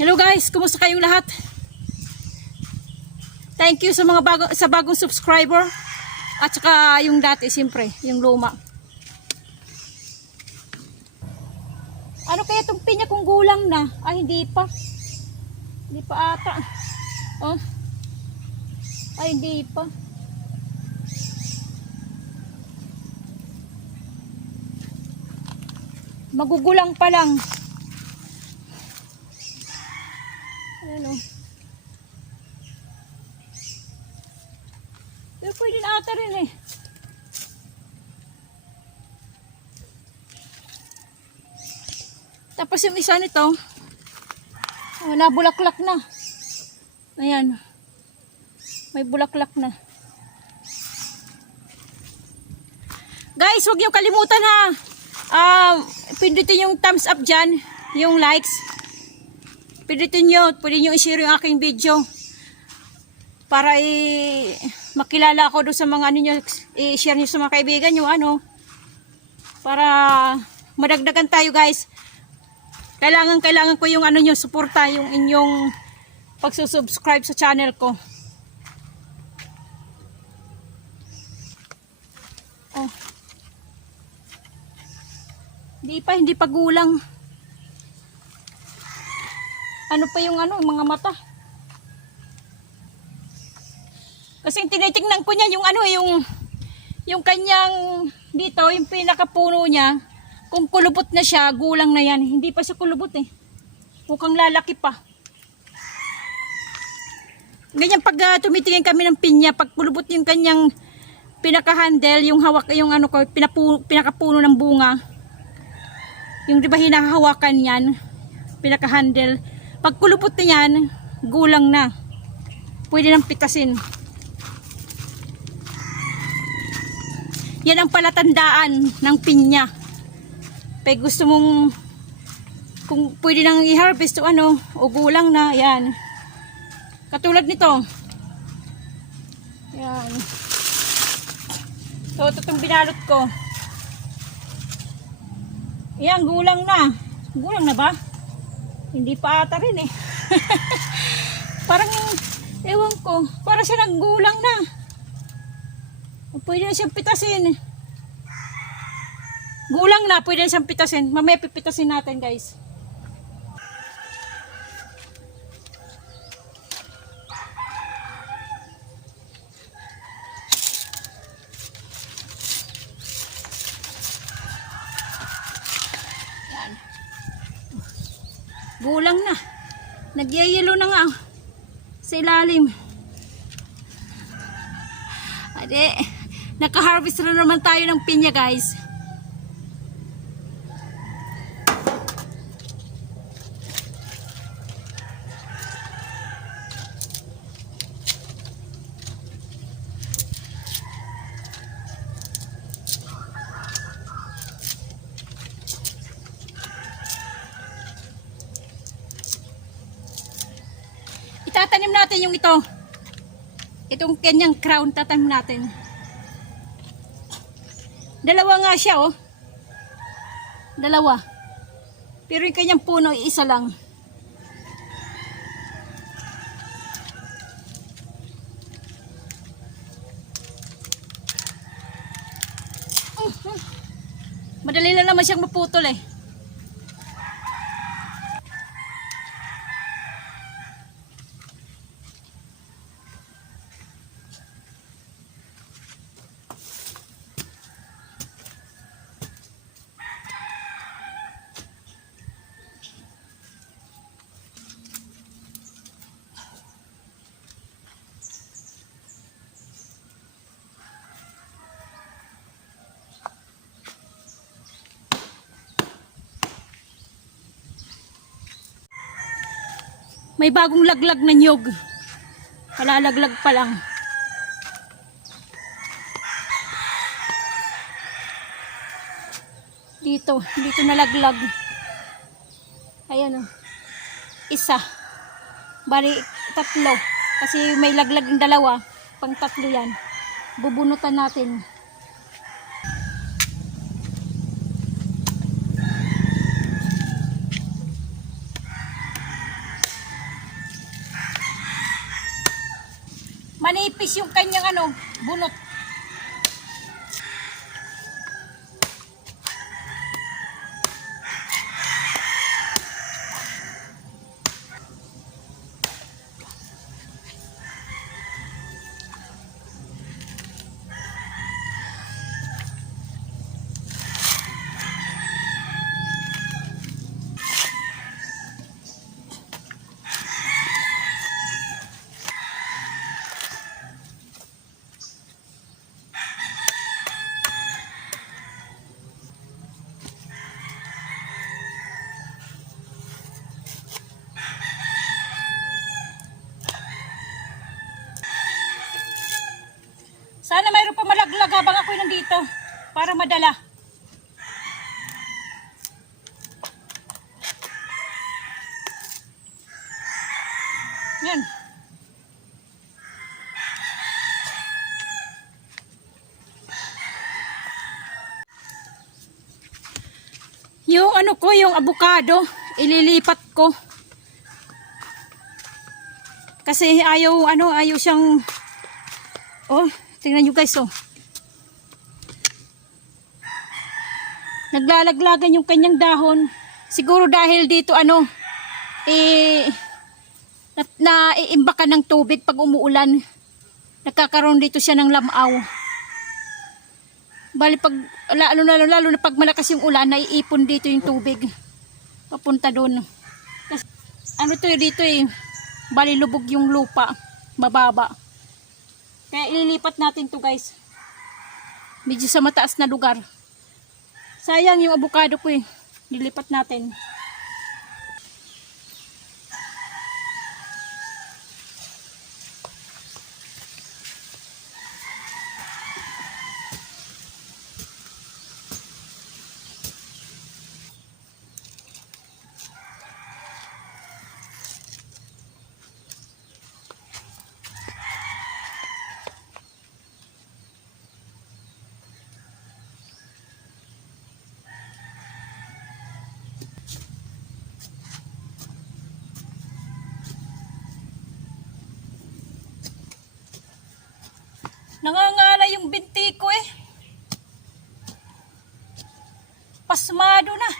Hello guys, kumusta kayong lahat? Thank you sa mga bagong subscriber at saka yung dati siyempre, yung luma. Ano kaya itong pinya kung gulang na? Ay hindi pa. Hindi pa ata. Oh. Ay hindi pa. Magugulang pa lang. Ano? Pero pwede na ata rin eh. Tapos yung isa nito, oh, nabulaklak na. Ayan. May bulaklak na. Guys, huwag niyo kalimutan ha. Pindutin yung thumbs up dyan, yung likes. Pindutin nyo, pwede nyo i-share yung aking video. Para makilala ako doon sa mga ano nyo, i-share nyo sa mga kaibigan nyo, ano. Para madagdagan tayo guys. Kailangan ko yung ano nyo, suporta, yung inyong pagsusubscribe sa channel ko. Oh. Hindi pa gulang. Ano pa yung ano, mga mata. Kasi tinitingnan ko niya yung ano, yung kanyang dito, yung pinakapuno niya. Kung kulubot na siya, gulang na yan. Hindi pa siya kulubot eh. Mukhang lalaki pa. Ganyan pag tumitingin kami ng pinya, pag kulubot yung kanyang pinaka-handle, yung hawak, yung ano ko, pinakapuno ng bunga. Yung di ba hinahawakan yan, pinaka-handle. Pag kulubot na yan, gulang na. Pwede nang pitasin. Yan ang palatandaan ng pinya. Pag gusto mong, kung pwede nang i-harvest o ano, o gulang na, yan. Katulad nito. Yan. So, ito itong binalot ko. Yan, gulang na. Gulang na ba? Hindi pa ata rin eh. Parang, ewan ko, para siya naggulang na. Pwede na siyang pitasin. Gulang na, pwede na siyang pitasin. Mamaya pipitasin natin guys. Yan. Gulang na. Nagyayelo na nga sa ilalim. Ade, naka-harvest na naman tayo ng pinya guys. Itatanim natin yung ito. Itong kanyang crown, tatanim natin. Dalawa nga siya, oh. Dalawa. Pero yung kanyang puno, isa lang. Madali lang naman siyang maputol, eh. May bagong laglag na nyog. Palalaglag pa lang. Dito nalaglag. Ayan oh. Isa. Bali, tatlo. Kasi may laglag ng dalawa. Pang tatlo yan. Bubunutan natin. manipis yung kanyang ano, bunot. Sana mayroon pa malaglag habang ako'y nandito para madala. Yan. Yung ano ko, yung avocado, ililipat ko. Kasi ayaw siyang, oh, tingnan nyo guys, oh. Naglalaglagan yung kanyang dahon. Siguro dahil dito, naiimbakan ng tubig pag umuulan. Nagkakaroon dito siya ng lamaw. Bali pag, lalo na pag malakas yung ulan, naiipon dito yung tubig. Papunta doon. Ano to dito bali lubog yung lupa. Mababa. Kaya ililipat natin to guys. Medyo sa mataas na lugar. Sayang yung avocado ko Nilipat natin. Nangangala yung binti ko Pasmado na.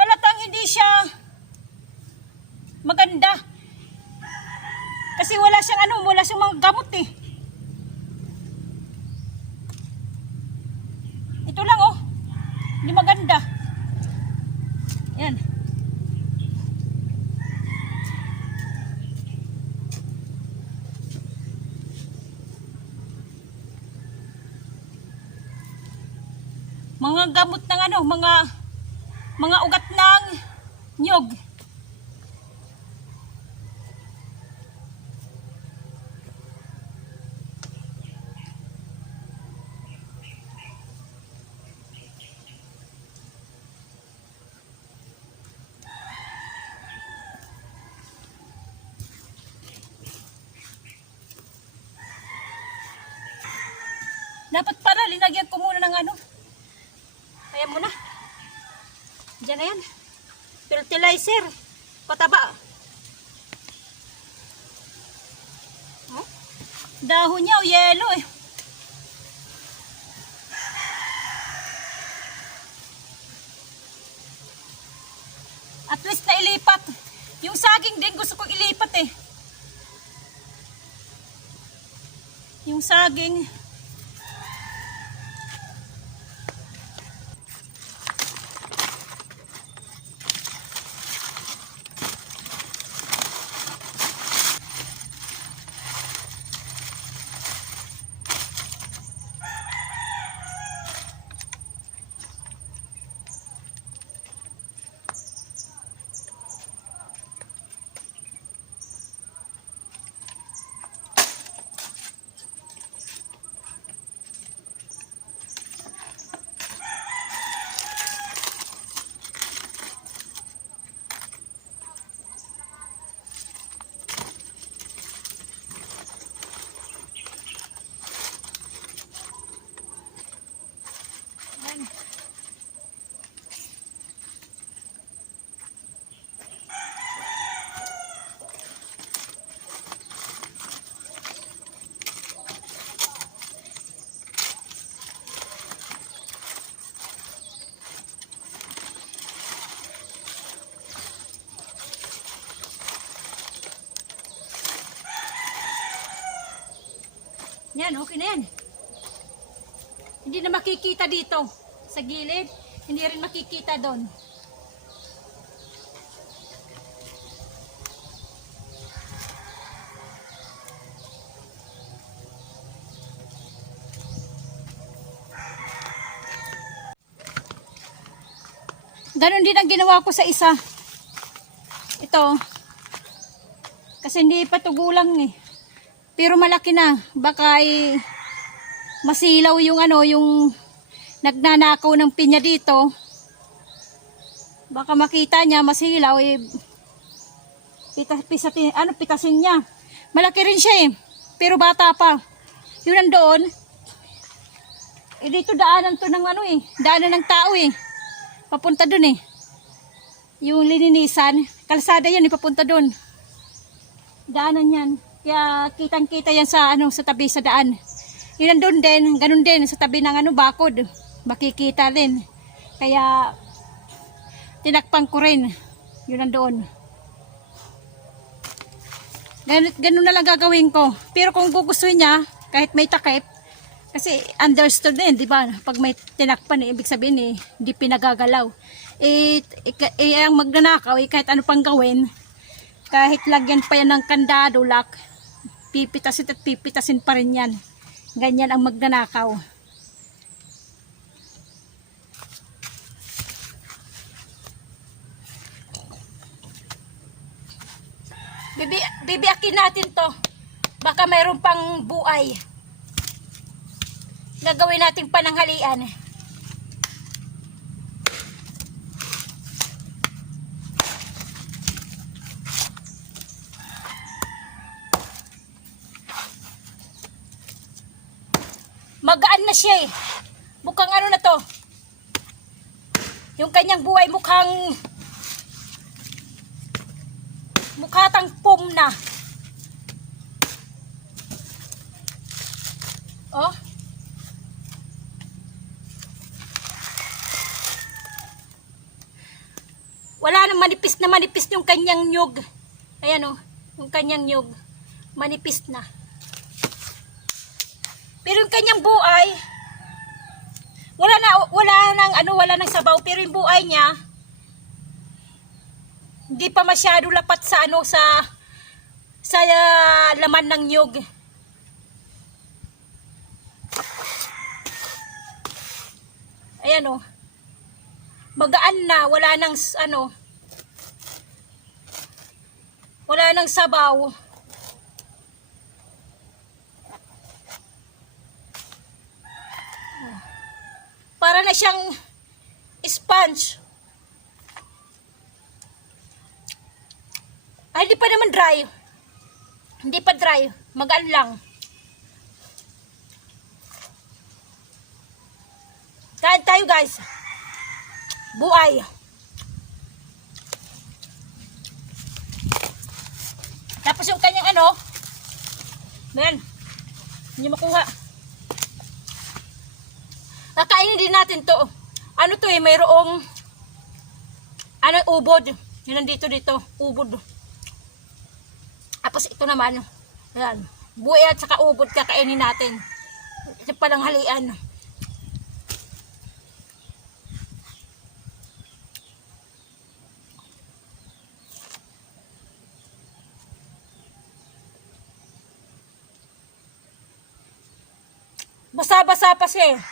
Halatang hindi siya maganda. Kasi wala siyang mga gamot Ito lang hindi maganda. Yan. Mga gamot ng mga ugat ng nyog. Dapat pala linagyan ko muna ng Kaya mo na. Diyan na yan. Fertilizer. Pataba. Dahon niya yellow At least na ilipat. Yung saging din gusto kong ilipat Yung saging. Yan, okay na yan. Hindi na makikita dito. Sa gilid, hindi rin makikita doon. Ganon din ang ginawa ko sa isa. Ito. Kasi hindi pa ito gulang eh. Pero malaki na. Baka masilaw yung yung nagnanakaw ng pinya dito. Baka makita niya masilaw pitasin niya. Malaki rin siya eh. Pero bata pa. Yun nandoon. Dito daanan to ng daanan ng tao eh. Papunta dun eh. Yung lininisan. Kalsada yan, papunta dun. Daanan yan. Kaya kitang-kita yan sa sa tabi sa daan. Yun nandun din, ganun din sa tabi ng bakod. Makikita din. Kaya tinakpan ko rin. Yun nandoon. Ganun na lang gagawin ko. Pero kung gugustuhin niya, kahit may takip, kasi understood din, di ba? Pag may tinakpan, ibig sabihin hindi pinagagalaw. Ang magnanakaw, kahit ano pang gawin, kahit lagyan pa yan ng kandado, lock, pipitasin at pipitasin pa rin yan. Ganyan ang magnanakaw. Bibiyakin natin to. Baka mayroon pang buay. Gagawin nating pananghalian. Magaan na siya eh. Mukhang na to. Yung kanyang buhay mukhatang pum na. Oh. Wala nang manipis yung kanyang nyug. Ayan yung kanyang nyug. Manipis na. Pero yung kanyang buhay, wala nang sabaw, pero yung buhay niya, hindi pa masyado lapat sa laman ng nyug. Ayan magaan na, wala nang sabaw. Para na siyang sponge. Hindi pa naman dry. Hindi pa dry, magaan lang. Kain tayo guys. Buhay. Tapos yung kanyang ayan, hindi makuha. Kakainin din natin to. Mayroong ubod. Yun nandito ubod. Tapos ito naman, ayan, buhay at saka ubod kakainin natin. Ito palang halian. Basa-basa pa siya eh.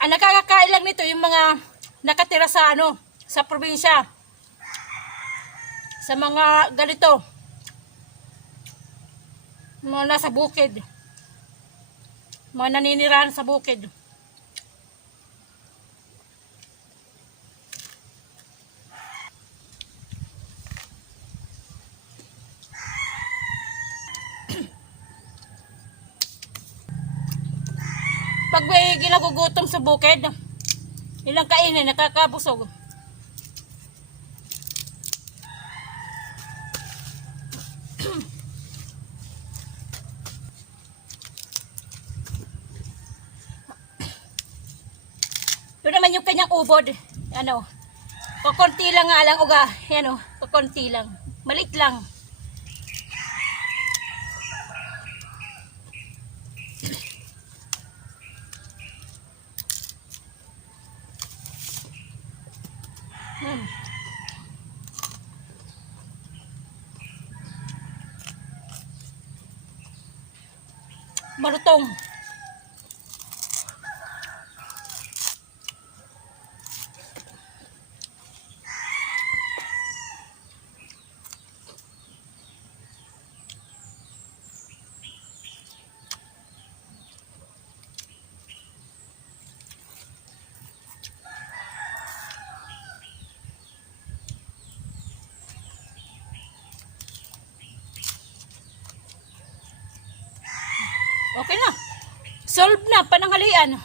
Ang nakakakain lang nito yung mga nakatira sa sa probinsya. Sa mga ganito. Mga nasa bukid. Mga naninirahan sa bukid. Pag may ginagugutom sa bukid, ilang kainin, nakakabusog. Ito naman yung kanyang ubod. Kukunti lang nga lang uga. Yan kukunti lang. Maliit lang. Marutong. Okay na. Solve na, pananghalian.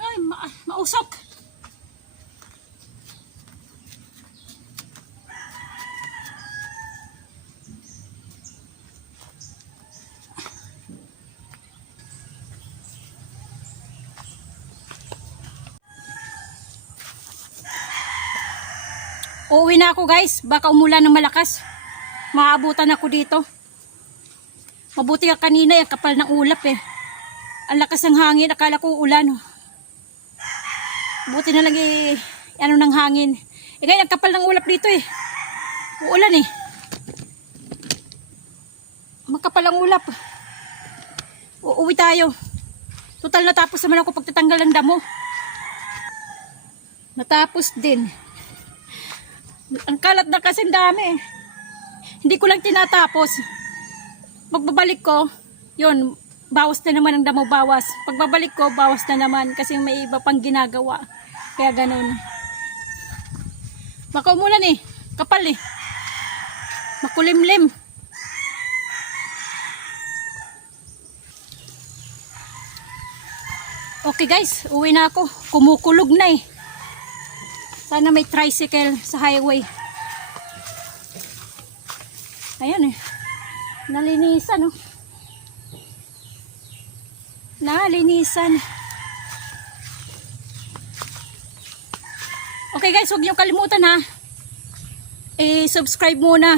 Ay, mausok. Uuwi na ako guys, baka umulan ng malakas. Maabutan ako dito. Mabuti ka kanina, yung kapal ng ulap eh. Ang lakas ng hangin, akala ko ulan. Buti na lang ano ng hangin. Eh ngayon, ang kapal ng ulap dito eh. Uulan eh. Makapal ang ulap. Uuwi tayo. Total natapos naman ako pagtatanggal ng damo. Natapos din. Ang kalat na kasi dami eh. Hindi ko lang tinatapos. Pagbabalik ko, yun, bawas na naman ang damo, bawas. Pagbabalik ko, bawas na naman kasi may iba pang ginagawa. Kaya ganun. Baka umulan eh. Kapal eh. Makulimlim. Okay guys, uwi na ako. Kumukulog na eh. Sana may tricycle sa highway. Ayan eh. Nalinisan oh. Nalinisan. Okay guys, huwag niyo kalimutan ha. I-subscribe muna.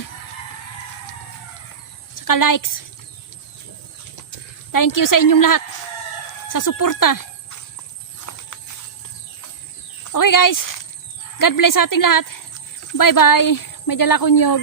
Saka likes. Thank you sa inyong lahat. Sa suporta. Okay guys. God bless sa ating lahat. Bye bye. May dala ko nyog.